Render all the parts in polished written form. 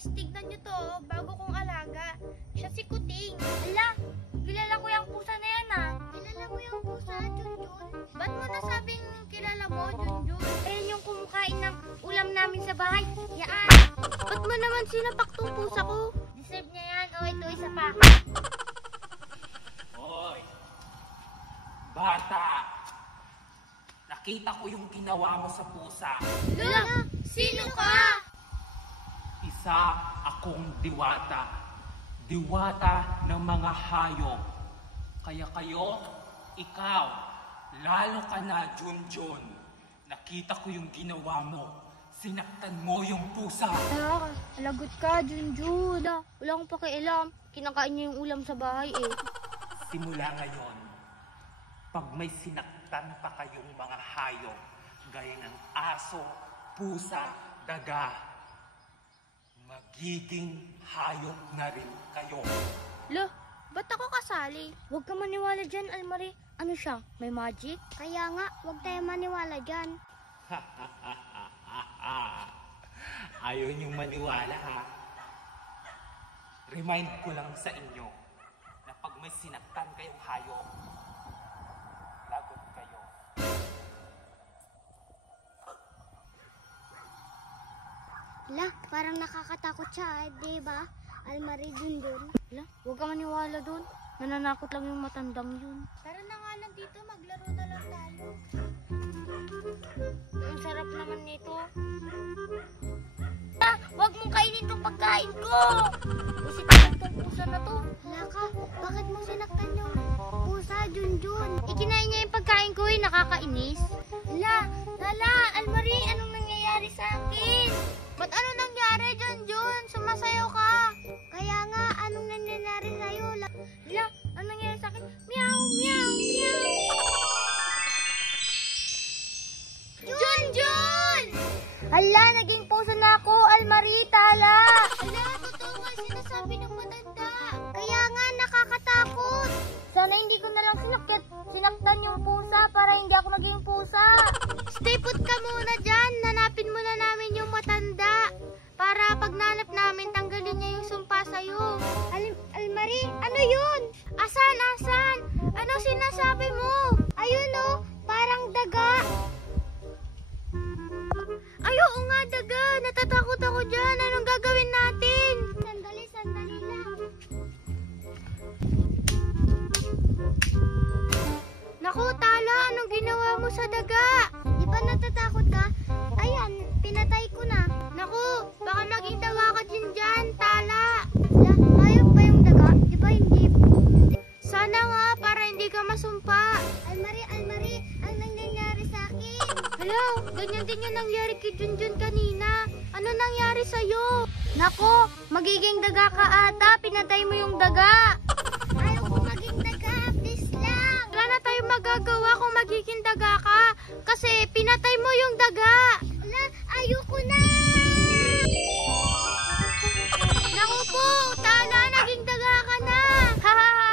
guys, tignan nyo to, bago kong alaga. Siya si Kuting. Ala, kilala ko yung pusa na yan ah. Kilala mo yung pusa, Junjun? Ba't mo nasabing kilala mo, Junjun? Ayan yung kumakain ng ulam namin sa bahay. Yaan. Ba't mo naman sinapak tong pusa ko? Deserve niya yan. O, ito isa pa. Hoy! Bata! Nakita ko yung ginawa mo sa pusa. Lala, sino ka? Isa akong diwata. Diwata ng mga hayop. Kaya kayo, ikaw, lalo ka na, Junjun. Nakita ko yung ginawa mo. Sinaktan mo yung pusa. Lagot ka, Junjun. Wala akong pakialam. Kinakain niya yung ulam sa bahay eh. Simula ngayon, pag may sinaktan pa kayong mga hayop, gaya ng aso, pusa, daga, magiging hayop na rin kayo. Lo, ba't ako kasali? Huwag ka maniwala dyan, Almari. Ano siya? May magic? Kaya nga, huwag tayo maniwala dyan. Ayaw niyong maniwala, ha? Remind ko lang sa inyo na pag may sinaktan kayong hayop, lagot kayo. La, parang nakakatakot siya, di ba? Almari Junjun. La, huwag ka maniwala dun. Nananakot lang yung matandang yun. Tara na nga lang dito, maglaro na lang tayo. Ang sarap naman nito. Ah, huwag mong kainin tong pagkain ko! Busit lang tong pusa na to. Laka, bakit mo sinaktan yung pusa, Junjun? Ikinain niya yung pagkain ko, nakakainis. Lala, Almari, anong nangyayari sa akin? Ba't ano nangyari, Junjun? Sumasayaw ka. Kaya nga, anong nangyayari sa'yo? Anong nangyayari sa akin? Meow, meow, meow. Junjun! Hala, naging puso na ako, Almari, tala. Hala, totoo nga sinasabi ng matanda. Kaya nga, nakakatakot. Sana hindi ko na lang sinaktan yung pusa para hindi ako naging pusa. Stay put ka muna dyan. Nanapin muna namin yung matanda. Para pag nanap namin, tanggalin niya yung sumpa sa'yo. Almari, ano yun? Asan? Ano sinasabi mo? Ayun oh, parang daga. Ay, oo nga, daga. Natatakot ako dyan. Anong gagawin natin? Sandali lang. Naku, tala. Anong ginawa mo sa daga? Di ba natatakot ka? Ayan, pinatay ko na. Naku, baka maging dawa ka din dyan, tala. Ayop ba yung daga? Di ba hindi? Sana nga, para hindi ka masumpa. Almari, ang nangyayari sa akin. Hello, ganyan din yung nangyari kay Junjun kanina. Ano nangyari sa'yo? Naku, magiging daga ka ata. Pinatay mo yung daga. Ayaw ko maging daga, please lang. Wala na tayong magagawa kung magiging daga ka. Kasi pinatay mo yung daga. Ayoko na. Naku po, tala, naging daga ka na. Hahaha,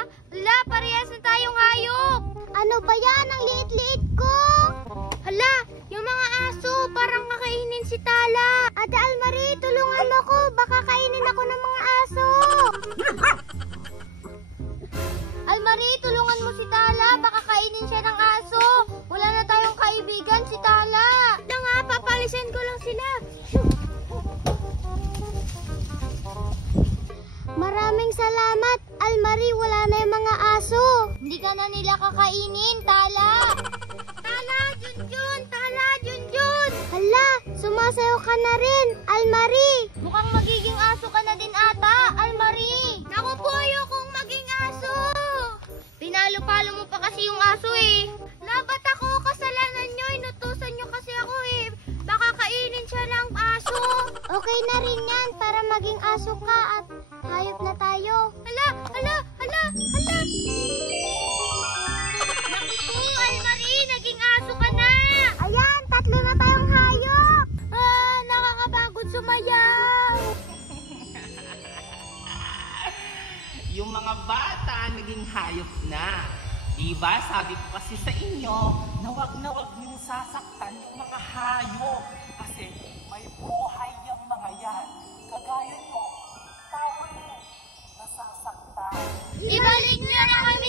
parehas na tayong hayop. Ano ba yan? Ang liit-liit ko. Hala, yung mga aso, parang kakainin si Tala. Ate Almari, tulungan mo ko. Baka kainin ako ng mga aso. Almari, tulungan mo si Tala. Baka kainin siya ng aso. Wala na tayong kaibigan si Tala. Na nga, papalisin ko lang sila. Maraming salamat, Almari. Wala na yung mga aso. Hindi ka na nila kakainin, Tala. Junjun! Hala, sumasayaw ka na rin, Almari. Mukhang magiging aso ka na din ata, Almari. Naku po, ayokong maging aso. Pinalo-palo mo pa kasi yung aso eh. Labat ako, kasalanan nyo. Inutusan nyo kasi ako eh. Baka kainin siya ng aso. Okay na rin yan para maging aso ka at hayop na tayo. Hala! Naku po, Almari, naging aso ka na. Ayan, 3 na tayong hayop. Nakakapagod sumayaw. Yung mga bata naging hayop na. Diba, sabi ko kasi sa inyo na wag niyong sasaktan yung mga hayop. Kasi may buhay yung mga yan. Kagaya nyo, Ibalik niyo na kami